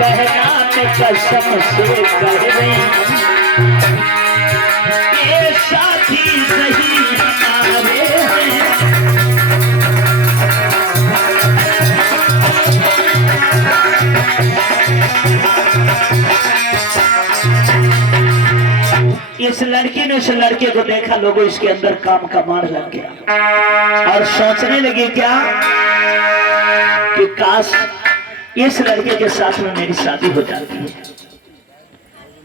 बहना में कसम से कह रही ये साथी सही हमारे हैं। इस लड़की ने उस लड़के को देखा, लोगों इसके अंदर काम का मार लग गया और सोचने लगे क्या कि काश इस लड़के के साथ में मेरी शादी हो जाती है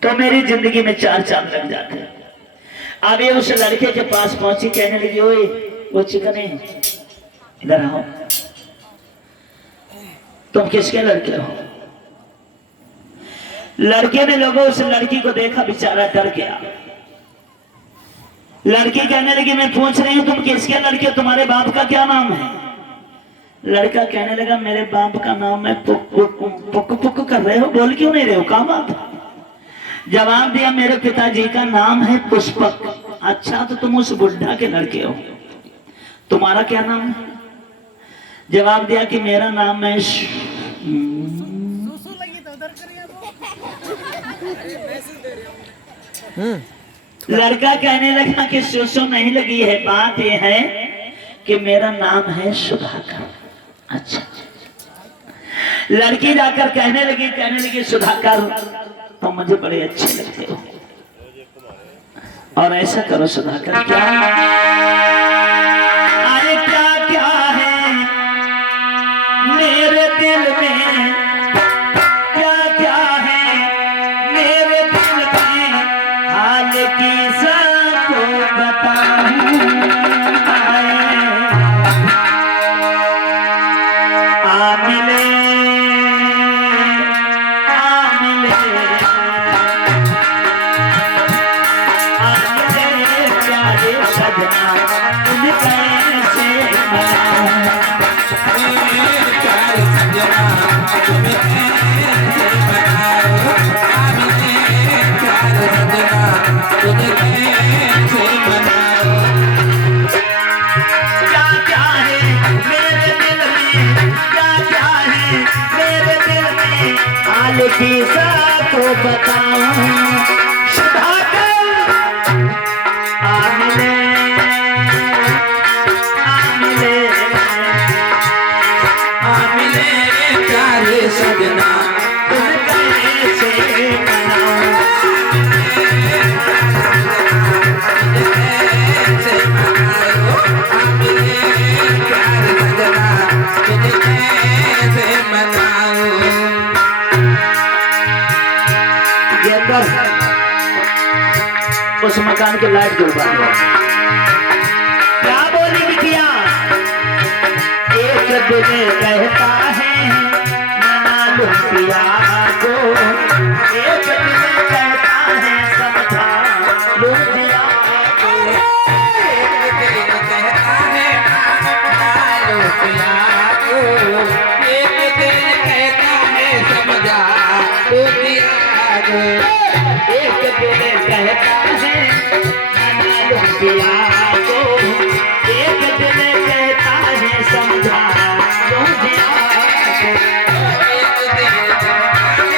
तो मेरी जिंदगी में चार चांद लग जाते। अब ये उस लड़के के पास पहुंची, कहने लगी ओए वो चिकने इधर आओ, तुम किसके लड़के हो? लड़के ने लोगों उस लड़की को देखा, बेचारा डर गया। लड़की कहने लगी मैं पूछ रही हूं तुम किसके लड़के, तुम्हारे बाप का क्या नाम है? लड़का कहने लगा मेरे बाप का नाम है पुक पुक कर रहे हो, बोल क्यों नहीं रहे हो, क्या बात? जवाब दिया मेरे पिताजी का नाम है पुष्पक। अच्छा तो तुम उस बुढ़ा के लड़के हो, तुम्हारा क्या नाम है? जवाब दिया कि मेरा नाम है लड़का कहने लगा कि सुसु नहीं लगी है, बात यह है कि मेरा नाम है सुधाकर। अच्छा, लड़की जाकर कहने लगी सुधाकर तो मुझे बड़े अच्छे लगते हो, और ऐसा करो सुधाकर क्या अरे क्या क्या है मेरे दिल में, क्या क्या है मेरे दिल में, हाल की सबको बताऊं। आ मिले प्यारे सजना तुम कैसे को बताऊं। सुधाकर आ मिले प्यारे सजना तुम कैसे मनाऊं। उस मकान के लाइट जुड़वा दो। क्या बोली बिटिया? एक दिन कहता है मना लो पिया को, एक दिन कहता है समझा लो पिया को, एक दिन कहता है मना लो पिया को, एक दिन कहता है समझा लो पिया को, एक दिन कहता है पिया को, एक दिन कहता है समझा लो पिया को, एक दिन कहता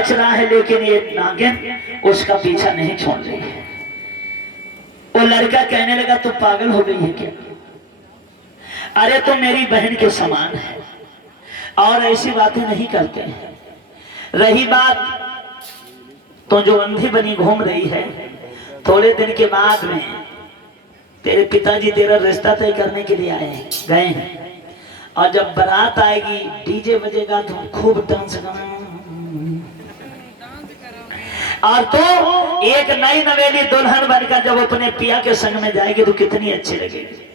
बच रहा है, लेकिन ये नागिन उसका पीछा नहीं छोड़ रही है। वो लड़का कहने लगा तू पागल हो गई है क्या? अरे तुम मेरी बहन के समान है और ऐसी बातें नहीं करते हैं। रही बात तो जो अंधी बनी घूम रही है, थोड़े दिन के बाद में तेरे पिताजी तेरा रिश्ता तय करने के लिए गए हैं, और जब बारात आएगी डीजे बजेगा तो खूब डांस करना, और तो एक नई नवेली दुल्हन बनकर जब अपने पिया के संग में जाएगी तो कितनी अच्छी लगेगी।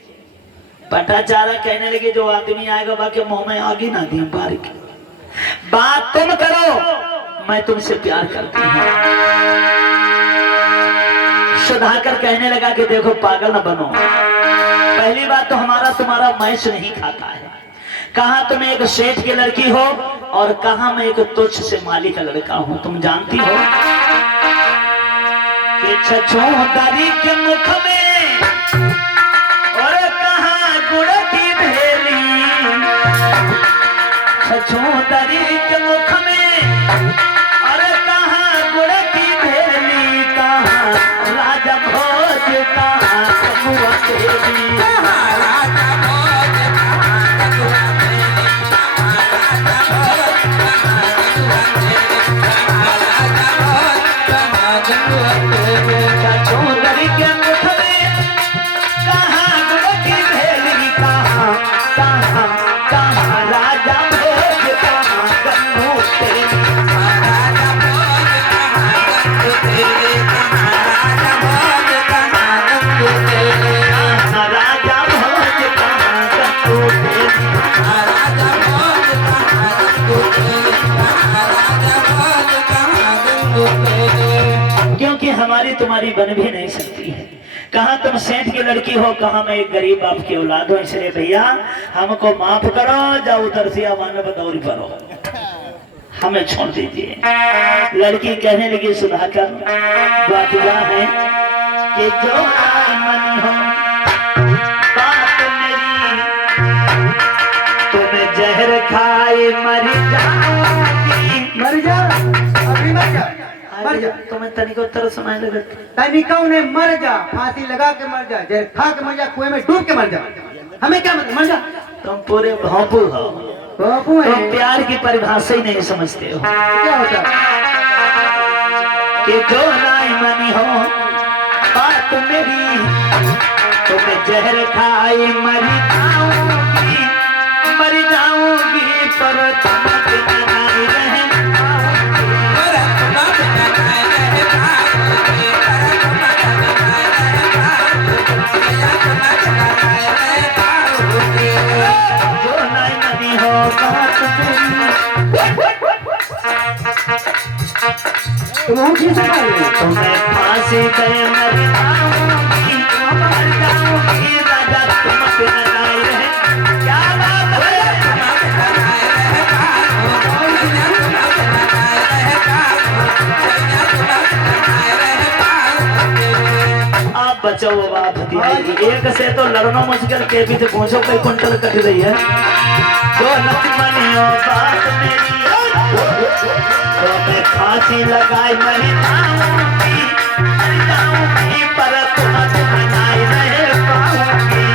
पटाचारा कहने लगे जो आदमी आएगा बाकी मुंह में आगे ना दिया बारीक बात तुम करो, मैं तुमसे प्यार करती हूँ। सुधाकर कहने लगा कि देखो पागल न बनो, पहली बात तो हमारा तुम्हारा मैच नहीं खाता है। कहा तुम एक सेठ की लड़की हो और कहा मैं एक तुच्छ से माली का लड़का हूं। तुम जानती हो कि छछूंदरी के मुख में और कहा गुड़ की भेली, छछूंदरी के मुख में और कहा गुड़ की भेली, कहा राजा भोज कहा कबुआ तेरी, क्योंकि हमारी तुम्हारी बन भी नहीं सकती है। कहा तुम सेठ की लड़की हो, कहा मैं एक गरीब बाप की औलाद हूं, इसलिए भैया हमको माफ करो, जाओ उधर से आवान बदौरी करो, हमें छोड़ दीजिए। लड़की कहने लगी सुधाकर बात यह है कि जो मन हो बात मेरी, तुम्हें जहर खाए मर जाऊंगी, मर जा, अभी मर जा, मर जा। तुम्हें तनिको तरह समय लगे, तनिका उन्हें मर जा, फांसी लगा के मर जा, जहर खा के मर जा, कुएं में डूब के मर जा, हमें क्या मतलब, मर जा। तुम पूरे भोंपू हो, बापू है, तुम प्यार की परिभाषा ही नहीं समझते हो। क्या होता कि जो नाई मनी हो बात मेरी, तुम्हें जहर खाई मर जाऊंगी, मर जाऊंगी, पर तुम नहीं रह तुम्हें फांसी गए मर जाऊंगी, मर जाऊंगी, राजा तुम बिन नहीं रहे। क्या बात है, आप बचो बात भतीजी, एक से तो लड़ना मुश्किल के भी पहुंचो कई कुंटल कट रही है। जो नचमनियों बात मेरी, तो मैं फांसी लगाई मर जाऊंगी, मर जाऊंगी, पर तुम नहीं रह पाऊंगी।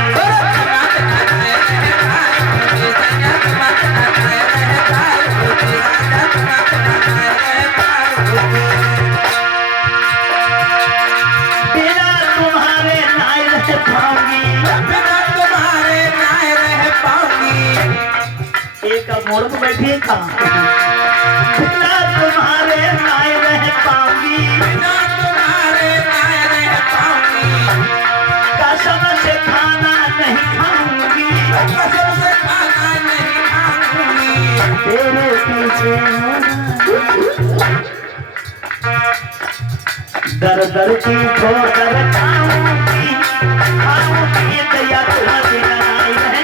बिना तुम्हारे नहीं रह पाऊंगी, बिना तुम्हारे नहीं रह पाऊंगी। एक मोड़ पर बैठिए कहाँ, बिना तुम्हारे नहीं रह पाऊंगी, बिना तुम्हारे नहीं रह पाऊंगी, कसम से खाना नहीं खाऊंगी, कसम से खाना नहीं खाऊंगी, तेरे पीछे दर दर की ठोकर खाऊंगी, खाऊंगी, दया तुम्हारी नहीं रह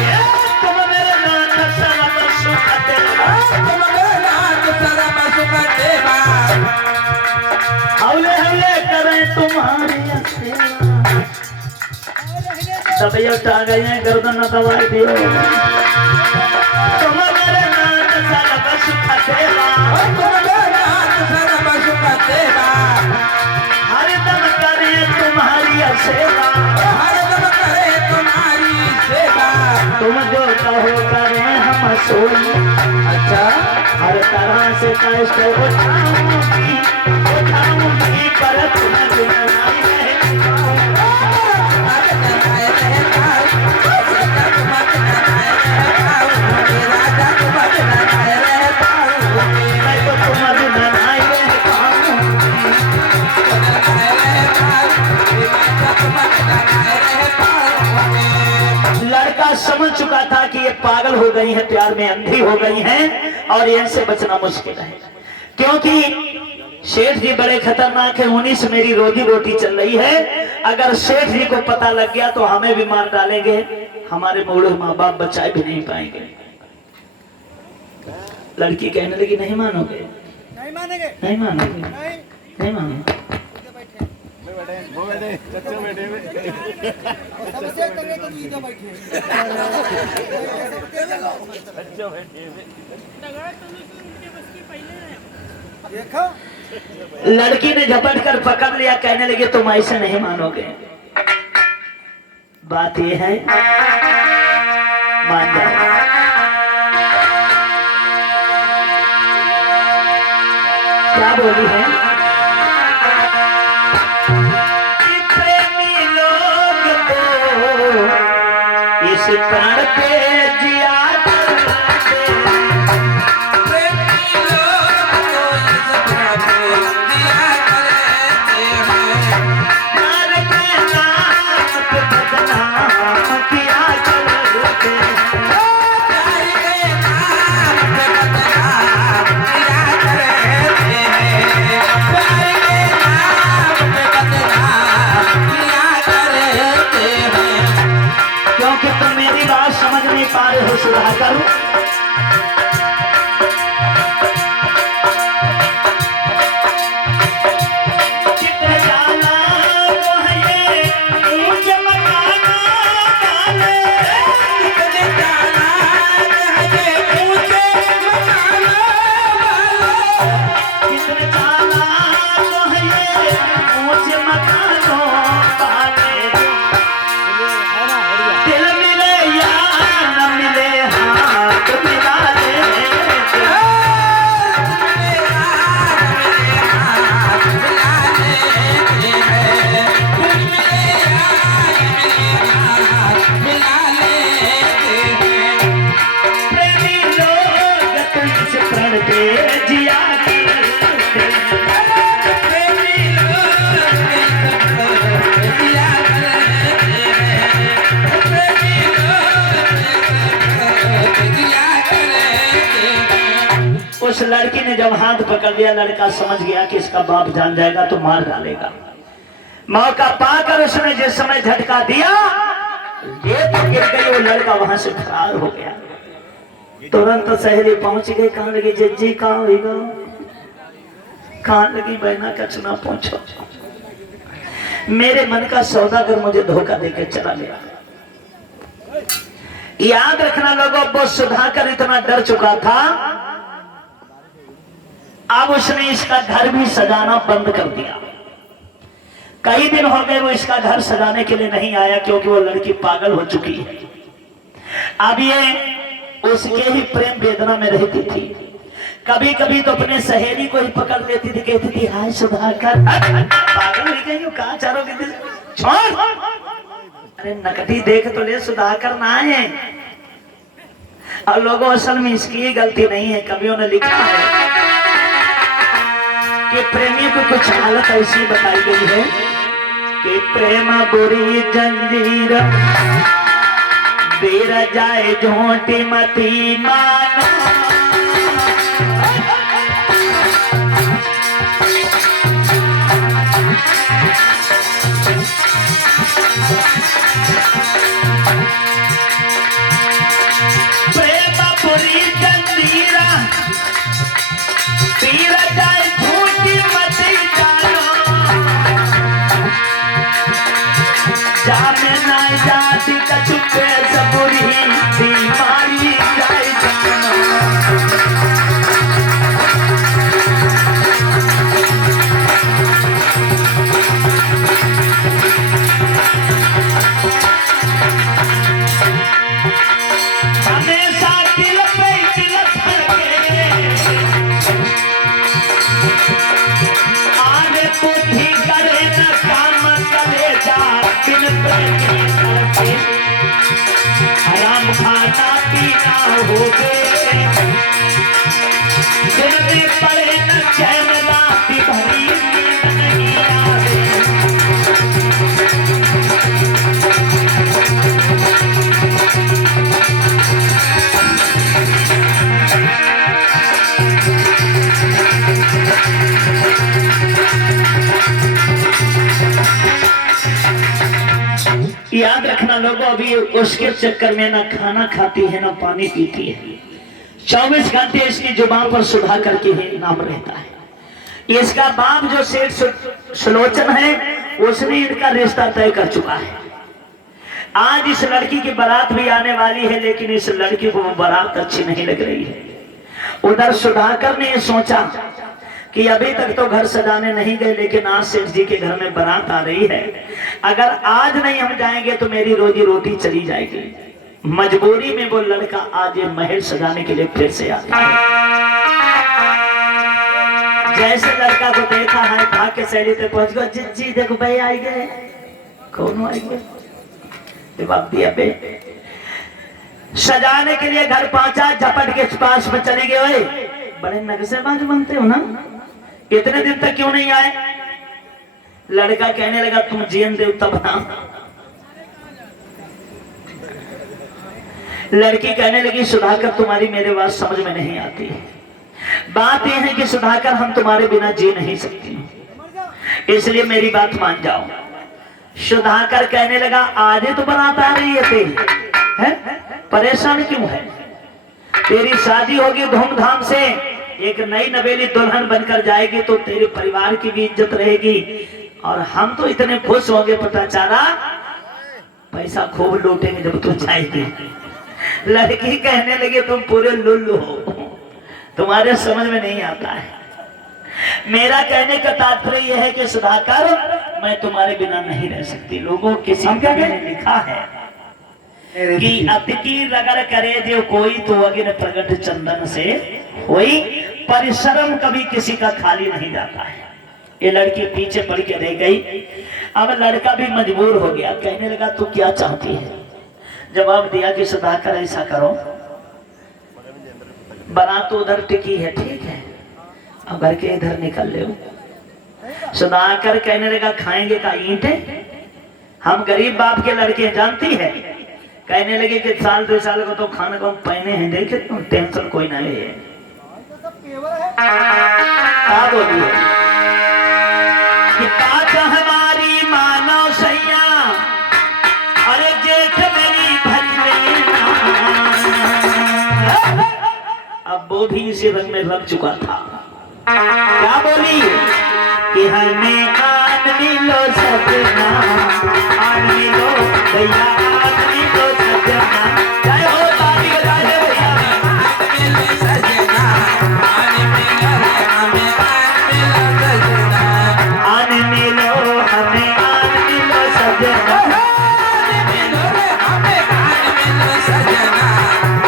Yeah! दबैया उठा गए हैं, गर्दन न दबा दियो। तुम मेरे नाथ सर्व सुख देवा, हरदम करे तुम्हारी सेवा, तुम जो कहो करें हम सोई। अच्छा हर तरह से कष्ट उठाऊंगी पर तुम बिना नहीं मैं तो तुम बिना नहीं रह पाऊंगी। लड़का समझ चुका था कि ये पागल हो गई है, प्यार में अंधी हो गई हैं और इनसे बचना मुश्किल है, क्योंकि सेठ जी बड़े खतरनाक है, उन्हीं से मेरी रोजी रोटी चल रही है। अगर सेठ जी को पता लग गया तो हमें भी मार डालेंगे, हमारे बूढ़े माँ बाप बचाए भी नहीं पाएंगे। लड़की कहने लगी नहीं मानोगे, नहीं मानेंगे, नहीं मानोगे, नहीं मानोगे। सबसे करें तो नीचे बैठे। देखो लड़की ने झपट कर पकड़ लिया, कहने लगे तुम ऐसे नहीं मानोगे। बात यह है मान जाओ। क्या बोली है? प्रेमी लोग तो इस प्राण पे जिया सुधा करूं। चित्र जाना वो है ये ऊंचे मकाना वाले, चित्र जाना है ये ऊंचे मकाना वाले, चित्र जाना वो है ये ऊंचे मकानों वाले। दिल मिले या न मिले हाथ मिला ले, प्रेमी लोग तुझ प्रण पे जिया करते, प्रेमी लोग जिया करते, प्रेमी लोग। उस लड़की ने जब हाथ पकड़ लिया, लड़का समझ गया कि इसका बाप जान जाएगा तो मार डालेगा। मौका पाकर उसने जिस समय झटका दिया, ये तो गिर गई, वो लड़का वहां से फरार हो गया। तुरंत सहेली पहुंच गई, कहां लगी जज्जी कहां होगा, कहां लगी बहना कचना पहुंचो। मेरे मन का सौदागर मुझे धोखा देके चला गया। याद रखना लोगों, वो सुधाकर इतना डर चुका था, अब उसने इसका घर भी सजाना बंद कर दिया। कई दिन हो गए वो इसका घर सजाने के लिए नहीं आया, क्योंकि वो लड़की पागल हो चुकी है। अब ये उसके ही प्रेम वेदना में रहती थी। कभी कभी तो अपने सहेली को ही पकड़ लेती थी, कहती थी हाय सुधाकर, पागल हो गई हो कहाँ चारों के दिल छोड़, अरे नकदी देख तो ले, सुधाकर ना है। और लोगों असल में इसकी गलती नहीं है, कवियों ने लिखा है कि प्रेमियों को कुछ हालत ऐसी बताई गई है कि प्रेम बुरी जंजीर बेर जाए झोंटी मती माना, प्रेम बुरी जंजीर बेर जाए जाने ना जाती कछुपे सबुरी बीमारी जाए जाना। हमेशा दिल पे दिल करके आने बुद्धि करे न काम करे जा बिन करके हराम खाना पीना हो गए दिन में पड़े न चैन रात भरी नींद नहीं आवे। याद रखना लोगों, अभी उसके चक्कर में ना खाना खाती है ना पानी पीती है। 24 घंटे इसकी जुबान पर सुधा करके ही नाम रहता है। इसका बाप जो सेठ सुलोचन है उसने इनका रिश्ता तय कर चुका है। आज इस लड़की की बारात भी आने वाली है, लेकिन इस लड़की को वो बारात अच्छी नहीं लग रही है। उधर सुधाकर ने सोचा कि अभी तक तो घर सजाने नहीं गए, लेकिन आज सेठ जी के घर में बारात आ रही है। अगर आज नहीं हम जाएंगे तो मेरी रोजी रोटी चली जाएगी। मजबूरी में वो लड़का आज ये महल सजाने के लिए फिर से आता है। जैसे लड़का को देखा है भाग के सैली पे पहुंच गया। जी देखो भाई आई गए। कौन आई गए? बाप दिया बे सजाने के लिए घर पहुंचा, झपट के पास में चली गए। बड़े नक्शेबाज बनते हो ना, इतने दिन तक क्यों नहीं आए? लड़का कहने लगा तुम जीवन देवता बना। लड़की कहने लगी सुधाकर तुम्हारी मेरे बात समझ में नहीं आती। बात यह है कि सुधाकर हम तुम्हारे बिना जी नहीं सकती, इसलिए मेरी बात मान जाओ। सुधाकर कहने लगा आज ही तो बारात आ रही है तेरी, है? परेशान क्यों है? तेरी शादी होगी धूमधाम से, एक नई नवेली दुल्हन बनकर जाएगी तो तेरे परिवार की भी इज्जत रहेगी और हम तो इतने खुश होंगे, पता चला पैसा खूब लूटेंगे जब तू जाएगी। लड़की कहने लगी तुम पूरे लुल्लू हो, तुम्हारे समझ में नहीं आता है। मेरा कहने का तात्पर्य यह है कि सुधाकर मैं तुम्हारे बिना नहीं रह सकती। लोगों किसी ने लिखा है कि अतिथि रगड़ करे जो कोई तो अगिन प्रगट चंदन से कोई परिश्रम कभी किसी का खाली नहीं जाता है। ये लड़की पीछे पड़ के रह गई। अब लड़का भी मजबूर हो गया, कहने लगा तू क्या चाहती है? जवाब दिया कि सुधाकर ऐसा करो, बारात तो उधर टिकी है, ठीक है, अब घर के इधर निकल ले। सुधाकर कहने लगा खाएंगे का ईंटे? हम गरीब बाप के लड़के जानती है। कहने लगे कि साल 2 साल को तो खाना को पहने हैं, देखे तुम टेंशन कोई ना ले। बोलिए कि बात हमारी मानो सैया, अरे जेठ मेरी भरी। अब वो भी इसी रंग में लग चुका था। क्या बोली कि हमें आन मिलो सजना, आन मिलो भैया, आन मिलो सजना। जय हो ताली बजाए भैया। आन मिलो सजना, आन मिलो हमें, आन मिलो सजना, आन मिलो हमें, आन मिलो सजना, आन मिलो हमें, आन मिलो सजना,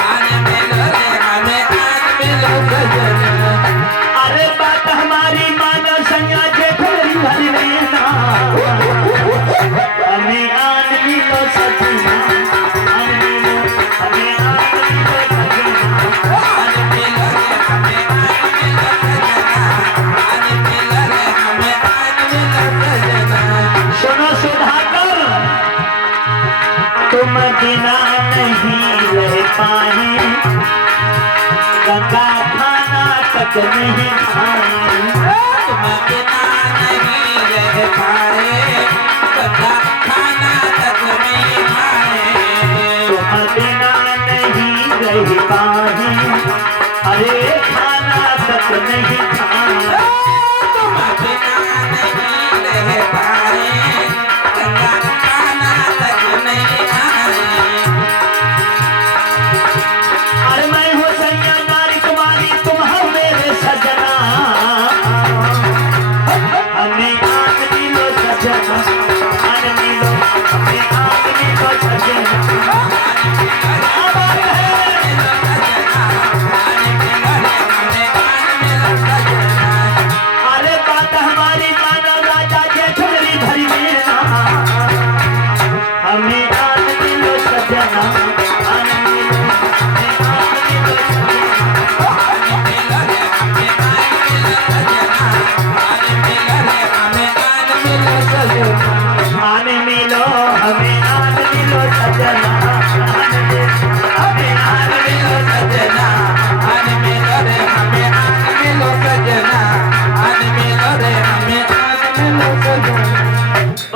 आन मिलो हमें, आन मिलो सजना। अरे बात हमारी मानो संज्ञा जेठ मेरी भरी रहना, हमें आन मिलो सजना, आन मिलो हमें, आन मिलो सजना, आन मिलो हमें, आन मिलो सजना, आन मिलो हमें, आन मिलो सजना। सुनो सुधाकर, तुम बिना नहीं रह पाए, गंगा खाना तक नहीं खाए, तुम बिना नहीं रह पाए, गंगा खाना तक नहीं खाए, तुम बिना नहीं रह पाए, अरे खाना तक नहीं खाए, तुम बिना नहीं रह पाए, गंगा खाना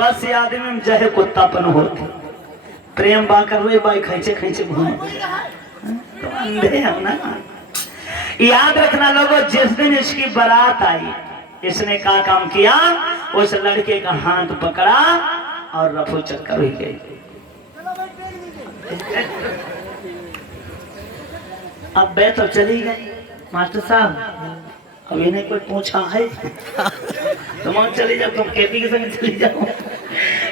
बस ये आदमी में जहे कुत्तापन होते प्रेम बा कर रहे बाई खींचे खींचे घूमे तो अंधे हम ना। याद रखना लोगों, जिस दिन इसकी बारात आई इसने क्या काम किया, उस लड़के का हाथ पकड़ा और रफू चक्कर हुई गई। अब बे तो चली गई। मास्टर साहब अभी नहीं कोई पूछा है तुम चली जाओ, तुम केपी के संग चली जाओ।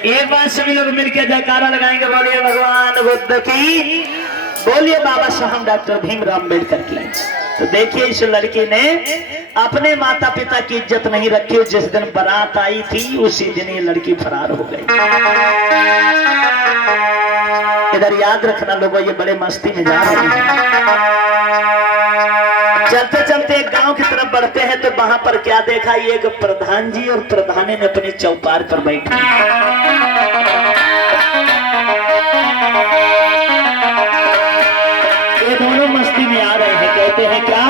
एक बार सभी लोग मिलकर जयकारा लगाएंगे, बोलिए भगवान बुद्ध की, बोलिए बाबा साहब डॉक्टर भीमराव अम्बेडकर की। तो देखिए इस लड़की ने अपने माता पिता की इज्जत नहीं रखी। जिस दिन बारात आई थी उसी दिन ये लड़की फरार हो गई। इधर याद रखना लोगों, ये बड़े मस्ती में जा रहे हैं। चलते चलते एक गांव की तरफ बढ़ते हैं तो वहां पर क्या देखा, ये एक प्रधान जी और प्रधानी ने अपने चौपार पर बैठे। ये दोनों मस्ती में आ रहे हैं। कहते हैं क्या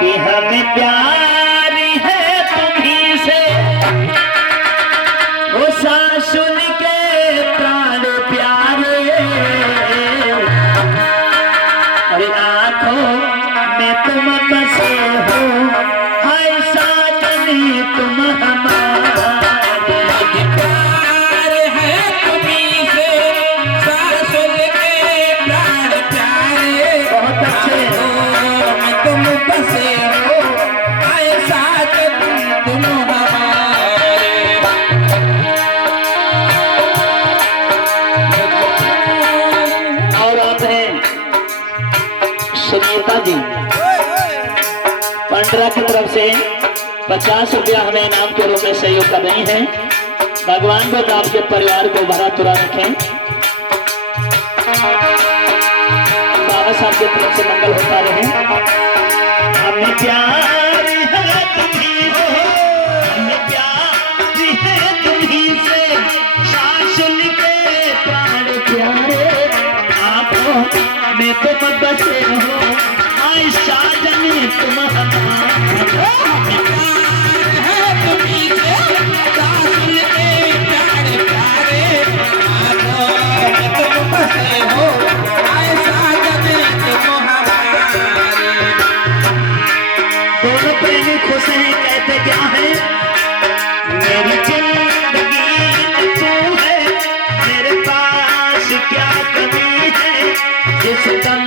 कि हमें प्यार है तुम्हीं से, वो सासुर के प्राण प्यारे, और आंखों में तुम बसे हो, हाय साजनी तुम हमारे। प्यार है तुम्हीं से, सासुर के प्राण प्यारे, बहुत अच्छे में तुम बसे हो, हाय साजनी तुम हमारे। और आप हैं सुनीता जी, पंडरा की तरफ से 50 रुपया हमें इनाम के रूप में सहयोग कर रही हैं। भगवान को आपके परिवार को भरा तुरा रखें। बाबा साहब की तरफ से मंगल होता रहे। हमें प्यार है तुम्हीं हो, हमें प्यार है तुम्हीं से, सासुर के प्राण प्यारे, आंखों में तुम बसे हो, हाय साजनी तुम हमारे। है तुम्हीं से, सासुर के प्राण प्यारे, आंखों में तुम बसे हो, हाय साजनी तुम हमारे। दोनों प्रेमी खुश हैं। कहते क्या है, मेरी जिंदगी में तू है, मेरे पास क्या कमी है, जिस दम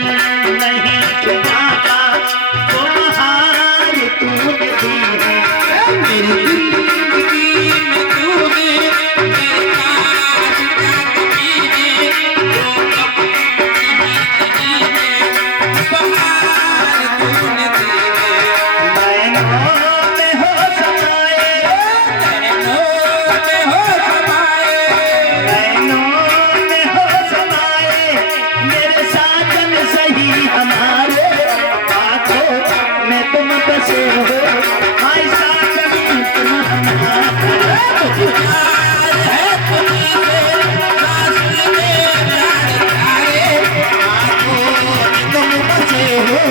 नहीं चुनाता वो हार तूने दी है। मेरी जिंदगी में तूने मेरे पास क्या कमी है, जो कमी है बहार तूने दी है। नैनों में हो समाए, नैनों में हो समाए, नैनों में हो समाए, मेरे साजन सही हमारे, आंखों में तुम बसे हो, हाय साजन तुम हमारे। प्यार है तुम्हीं से, सासुर के प्राण प्यारे, आंखों में तुम बसे हो,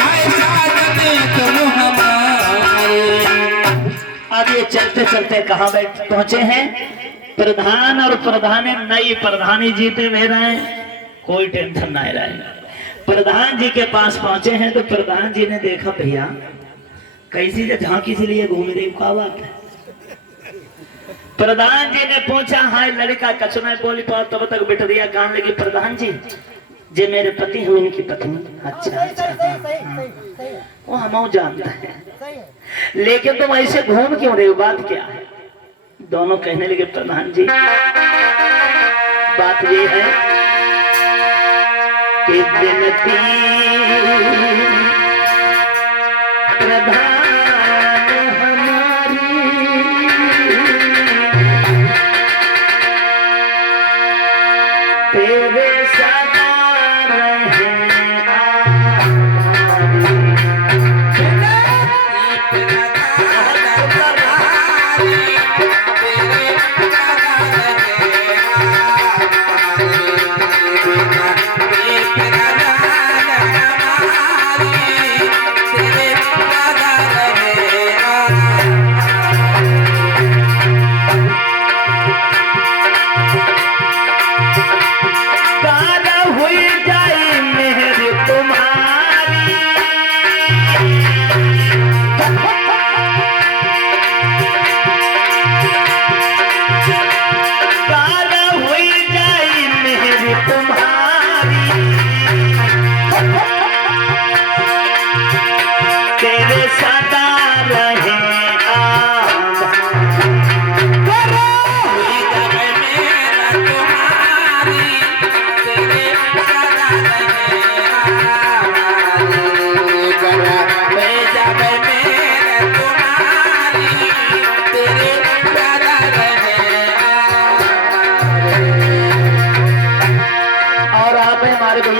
हाय साजनी तुम हमारे। अब ये चलते चलते कहाँ पहुंचे हैं, प्रधान और प्रधानी नई प्रधानी जीते हुए रहे, कोई टेंशन नहीं रहे। प्रधान जी के पास पहुंचे हैं तो प्रधान जी ने देखा, भैया कैसी से झांकी से लिए घूम रही, क्या बात है। प्रधान जी ने पूछा, हाय लड़का कचना बोली पाओ, तब तक बिटरिया गान लगी, प्रधान जी जे मेरे पति हैं इनकी पत्नी। अच्छा वो हम जानता है, लेकिन तुम ऐसे घूम क्यों रहे हो, बात क्या है। दोनों कहने लगे, प्रधान जी बात ये है कि विनती प्रधान हमारी, तेरे सदा रहे तेरे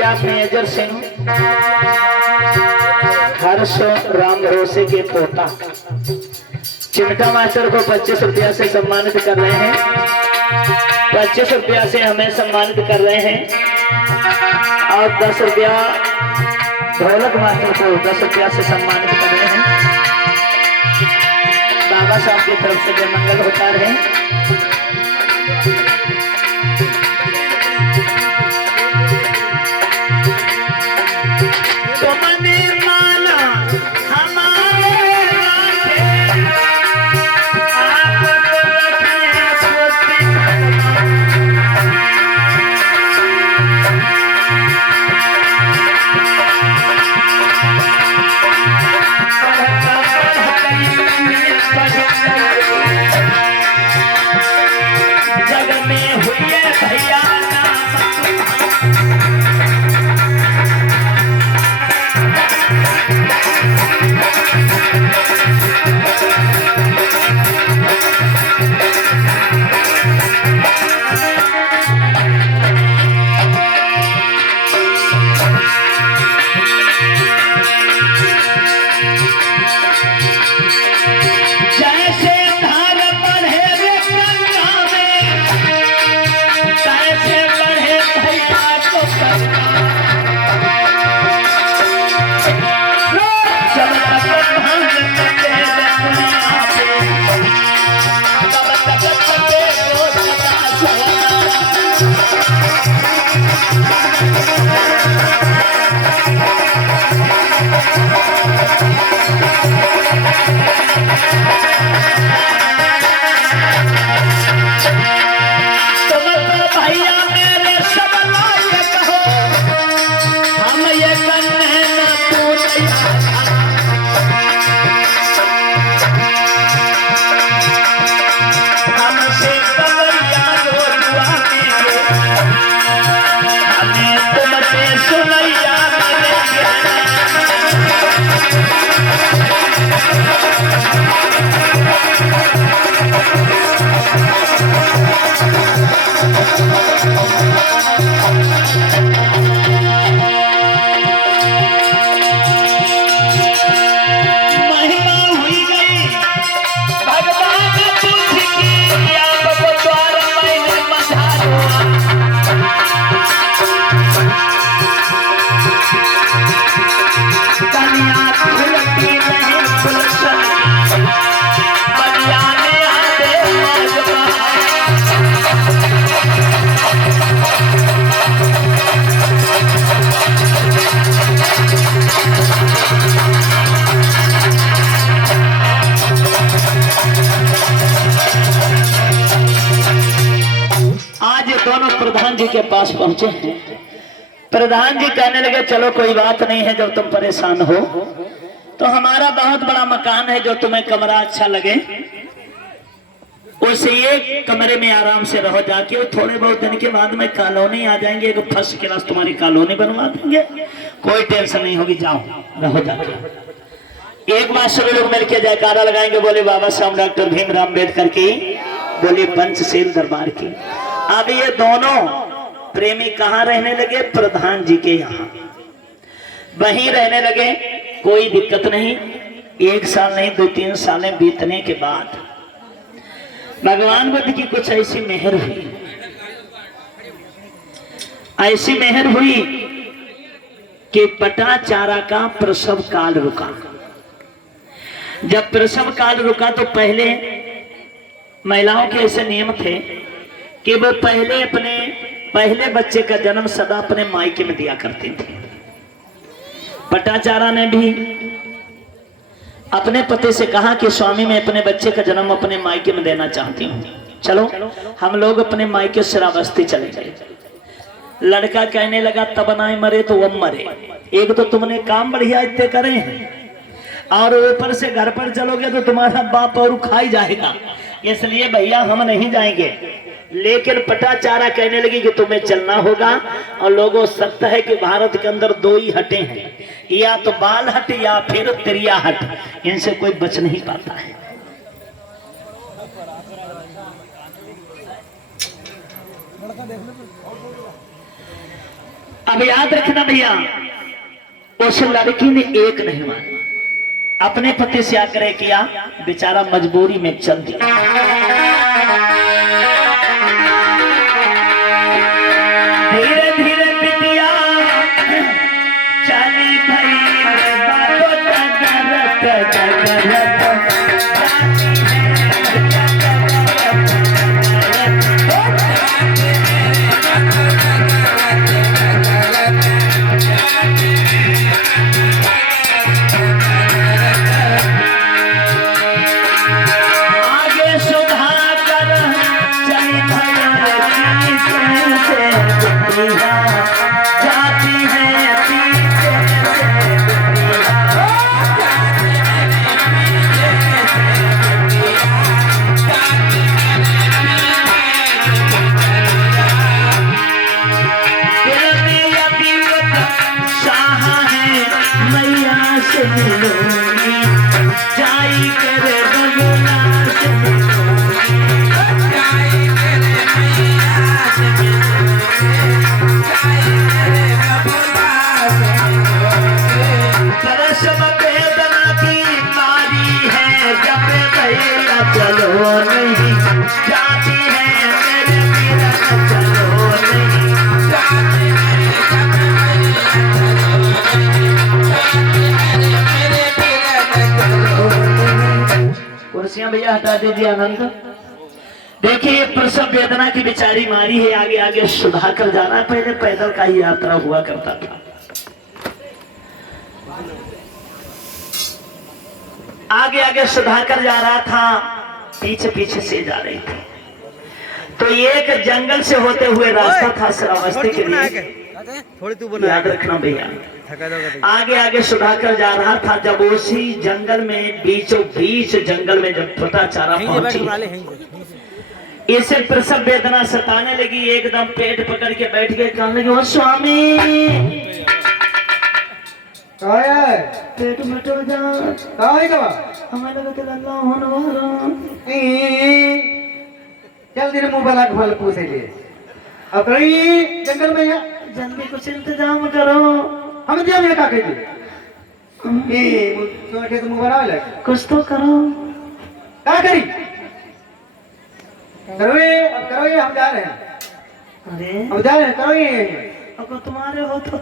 भैया मेजर सिंह हर्ष राम भरोसे के पोता चिमटा मास्टर को 25 रुपया से सम्मानित कर रहे हैं। 25 रुपया से हमें सम्मानित कर रहे हैं और 10 रुपया ढोलक मास्टर को 10 रुपया से सम्मानित कर रहे हैं। बाबा साहब की तरफ से जय मंगल होता रहे। प्रधान जी के पास पहुंचे हैं। प्रधान जी कहने लगे चलो कोई बात नहीं है, जब तुम परेशान हो तो हमारा बहुत बड़ा मकान है, जो तुम्हें कमरा अच्छा लगे उसे एक कमरे में आराम से रहो जाके। थोड़े बहुत दिन के बाद में कॉलोनी आ जाएंगे, एक फर्स्ट क्लास तुम्हारी कॉलोनी बनवा देंगे, कोई टेंशन नहीं होगी, जाओ रहो जाके। एक बार सभी लोग मिलकर जयकारा लगाएंगे, बोले बाबा साहब डॉक्टर भीमराव अम्बेडकर की, बोले पंचशील दरबार की। अब ये दोनों प्रेमी कहाँ रहने लगे? प्रधान जी के यहाँ वहीं रहने लगे, कोई दिक्कत नहीं। एक साल नहीं 2-3 सालें बीतने के बाद भगवान बुद्ध की कुछ ऐसी मेहर हुई, ऐसी मेहर हुई कि पटाचारा का प्रसव काल रुका। जब प्रसव काल रुका तो पहले महिलाओं के ऐसे नियम थे कि वो पहले बच्चे का जन्म सदा अपने मायके में दिया करती थी। पटाचारा ने भी अपने पति से कहा कि स्वामी मैं अपने बच्चे का जन्म अपने मायके में देना चाहती हूँ, चलो हम लोग अपने मायके श्रावस्ती चले गए। लड़का कहने लगा तब ना मरे तो वह मरे, एक तो तुमने काम बढ़िया इतने करे हैं और ऊपर से घर पर चलोगे तो तुम्हारा बाप और खाई जाएगा, इसलिए भैया हम नहीं जाएंगे। लेकिन पटाचारा कहने लगी कि तुम्हें चलना होगा। और लोगों सत्य है कि भारत के अंदर 2 ही हटें हैं, या तो बाल हट या फिर त्रिया हट, इनसे कोई बच नहीं पाता है। अब याद रखना भैया, उस लड़की ने एक नहीं माना, अपने पति से आग्रह किया, बेचारा मजबूरी में चल दिया। धीरे धीरे बिटिया चली भई बातों कुर्सियां भैया हटा दीजिए आनंद। देखिए प्रसव वेदना की बेचारी मारी है, आगे आगे सुधाकर जाना है। पहले पैदल का ही यात्रा हुआ करता था, आगे आगे सुधाकर जा रहा था, पीछे पीछे से जा रही थी। तो एक जंगल से होते हुए रास्ता था श्रावस्ती के लिए, थोड़ी तू याद रखना भैया। आगे आगे सुधाकर जा रहा था, जब उसी जंगल में बीचों बीच जंगल में जब पता चारा पहुंची, इसे प्रसव वेदना सताने लगी, एकदम पेट पकड़ के बैठ गए, कहने लगे, ओ स्वामी पेट मटो जा, हमें लगा कि अल्लाह होने वाला। चल तेरे मुंह वाला फल पूछे लिए, अब रही जंगल में है, जल्दी कुछ इंतजाम करो। हम दिया मैं का कह दी सोचे तो मुंह बना ले, कुछ तो करो। क्या करी करो ये, अब करो ये, हम जा रहे हैं, अरे हम जा रहे हैं, करो ये। अब तुम्हारे हो तो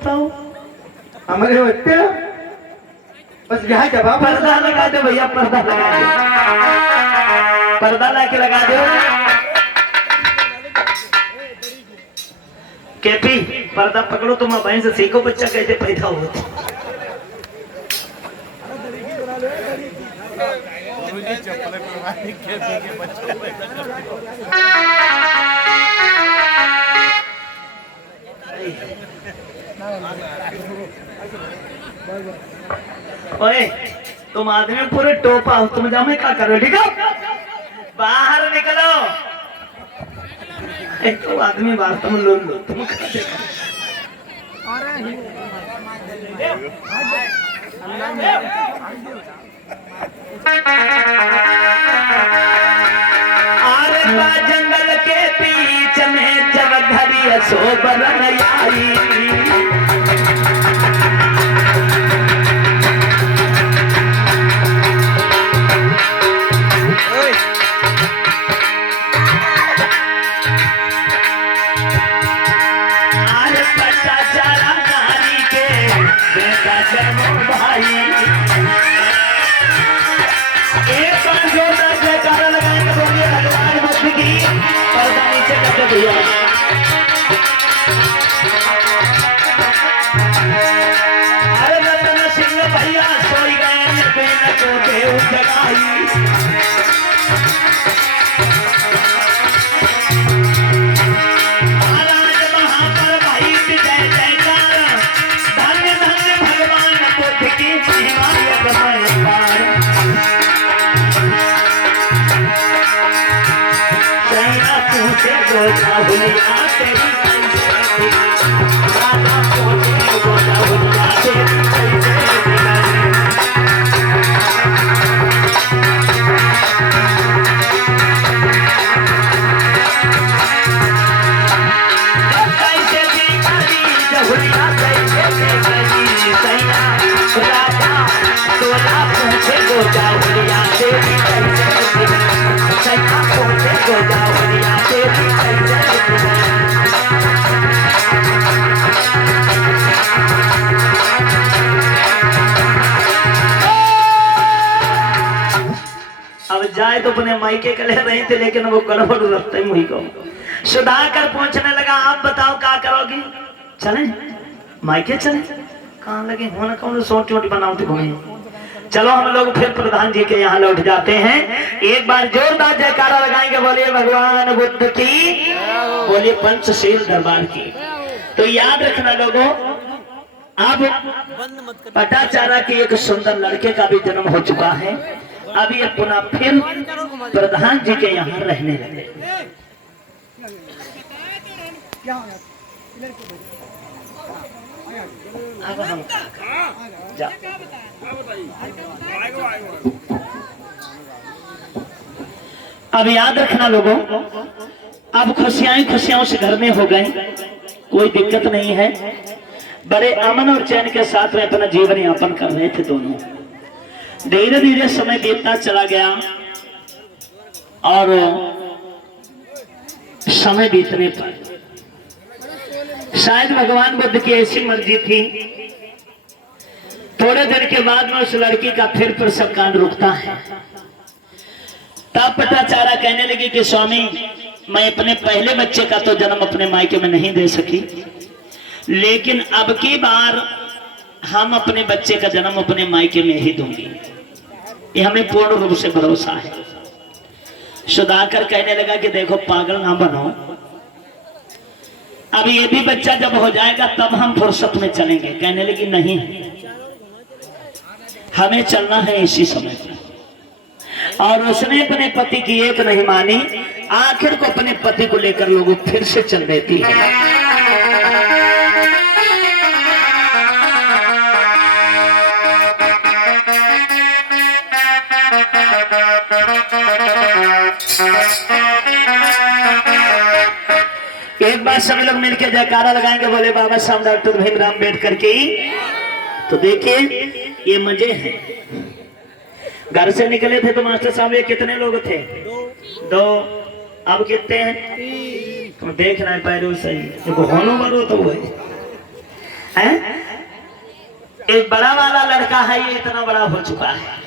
हमारे होते बस यहाँ जवाब पर्दा लगा दो भैया, पर्दा लगा दो, पर्दा लाके लगा दो। केपी पर्दा पकड़ो, तुम बहन से सीखो बच्चा कैसे पैदा होता। ओए तुम आदमी पूरे टोपा हो, तुम जाओ, मैं क्या करो, ठीक है बाहर निकलो। एक तो आदमी बाहर, तुम लो तुम जंगल के बीच में जब धरी सोबरन आई, अरे रतन सिंह भैया सोई गए महाराज महापर भाई जय जयकार, धन्य धन्य भगवान बुद्ध की हिमायत में पार। सेना पूछे गोदा हुलिया तेरी कैसे, राजा पूछे गोदा हुलिया तेरी कैसे। शायद अपने मायके के ले रही थे, लेकिन वो गड़बड़ रखते मुही को सुधाकर पूछने लगा, आप बताओ क्या करोगी? चले मायके चले, कहाँ लगे होना कौन सोच चोटी बनाओ घूमे। चलो हम लोग फिर प्रधान जी के यहाँ लौट जाते हैं। एक बार जोरदार जयकारा लगाएंगे, बोलिए भगवान बुद्ध की, बोलिए पंचशील दरबार की। तो याद रखना लोगों, अब पटाचारा के एक सुंदर लड़के का भी जन्म हो चुका है। अब ये पुनः फिर प्रधान जी के यहाँ रहने लगे। अब हम जा अब याद रखना लोगों, अब खुशियां उस घर में हो गई, कोई दिक्कत नहीं है। बड़े अमन और चैन के साथ में अपना जीवन यापन कर रहे थे दोनों। धीरे धीरे समय बीतता चला गया और समय बीतने पर शायद भगवान बुद्ध की ऐसी मर्जी थी, थोड़े दिन के बाद में उस लड़की का फिर प्रसव कांड रुकता है। तब पटाचारा कहने लगी कि स्वामी, मैं अपने पहले बच्चे का तो जन्म अपने मायके में नहीं दे सकी, लेकिन अब की बार हम अपने बच्चे का जन्म अपने मायके में ही दूंगी, ये हमें पूर्ण रूप से भरोसा है। सुधाकर कहने लगा कि देखो पागल ना बनो, अब ये भी बच्चा जब हो जाएगा तब हम फुर्सत में चलेंगे। कहने लगी नहीं, हमें चलना है इसी समय पर। और उसने अपने पति की एक नहीं मानी, आखिर को अपने पति को लेकर लोग फिर से चल देती है। एक बार सभी लोग मिलकर जयकारा लगाएंगे, बोले बाबा साहब डॉक्टर भीमराव अम्बेडकर की। तो देखिए ये मजे हैं। घर से निकले थे तो मास्टर साहब ये कितने लोग थे? दो। अब कितने हैं? तुम देख रहे पैरों सही होनो मरो तो है। एक बड़ा वाला लड़का है, ये इतना बड़ा हो चुका है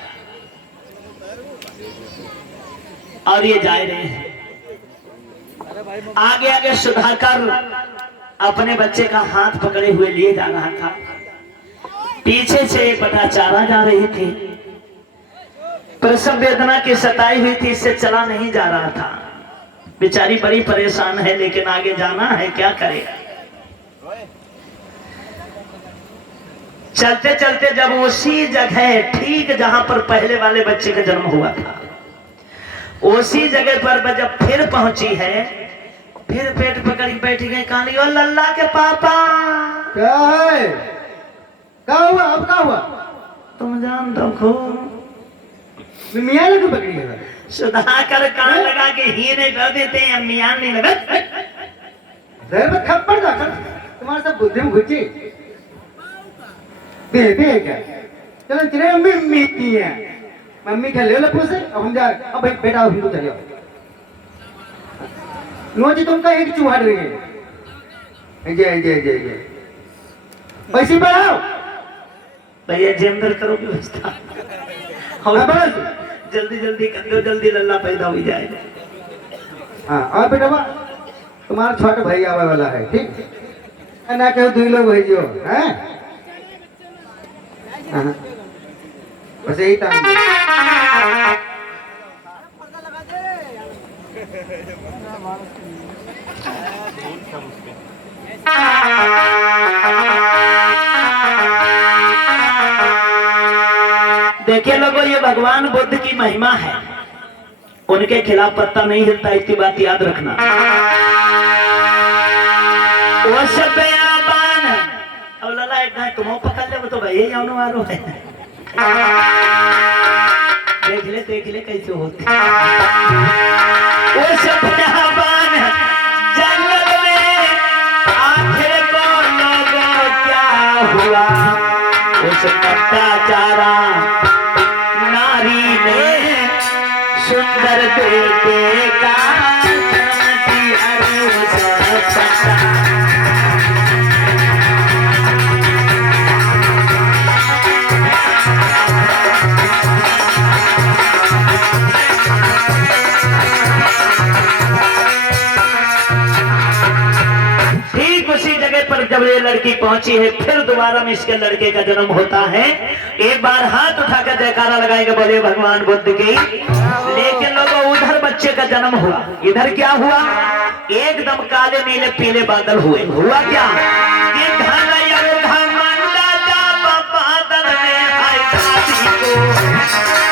और ये जा रहे हैं। आगे आगे सुधाकर अपने बच्चे का हाथ पकड़े हुए लिए जा रहा था, पीछे से पटाचारा जा रही थी। प्रसव वेदना की सताई हुई थी, इससे चला नहीं जा रहा था। बेचारी बड़ी परेशान है, लेकिन आगे जाना है, क्या करे। चलते चलते जब उसी जगह ठीक जहां पर पहले वाले बच्चे का जन्म हुआ था, उसी जगह पर जब फिर पहुंची है, फिर पेट पकड़ के बैठ गए। काली ओ लल्ला के पापा, क्या है? क्या हुआ? अब क्या हुआ? तुम जान दो खो। मियाँ लगे पकड़ी है। सुधाकर कान लगा के हीरे कर देते हैं, मियाँ नहीं लगा। जर में थप्पड़ जाकर तुम्हारे सब बुद्धि में घुसी। बेबी है क्या? चलो चले मम्मी की है, मम्मी खेल ले पूछे। अब हम जा, अब भाई बेटा हिंदू चलिए। नोजी तुमका एक चूहा रही है। जय जय जय जय। पैसे बढ़ाओ भैया, जेमदर करो व्यवस्था। जल्दी जल्दी कर दो, जल्दी लल्ला पैदा हो जाए। हाँ, और बेटा तुम्हारा छोटा भाई आवे वाला है, ठीक ना? कहो दो लोग भेजियो हैं। बस यही टाइम देखिए लोगों, ये भगवान बुद्ध की महिमा है, उनके खिलाफ पत्ता नहीं हिलता, इसकी बात याद रखना। वो सब बयान अब लला एक तुम पकड़ ले, वो तो भैया आने वालों है। देख ले कैसे होते। वो सब बयान जंगल में आखिर को लोगों क्या हुआ, उस पटाचारा सुंदर बेटे का जब ये लड़की पहुंची है फिर दोबारा में इसके लड़के का जन्म होता है। एक बार हाथ उठाकर जयकारा लगाएंगे, बोले भगवान बुद्ध की। लेकिन लोगों उधर बच्चे का जन्म हुआ, इधर क्या हुआ? एकदम काले नीले पीले बादल हुए। हुआ क्या कि घनया घमंडा जा बादल में आई दादी को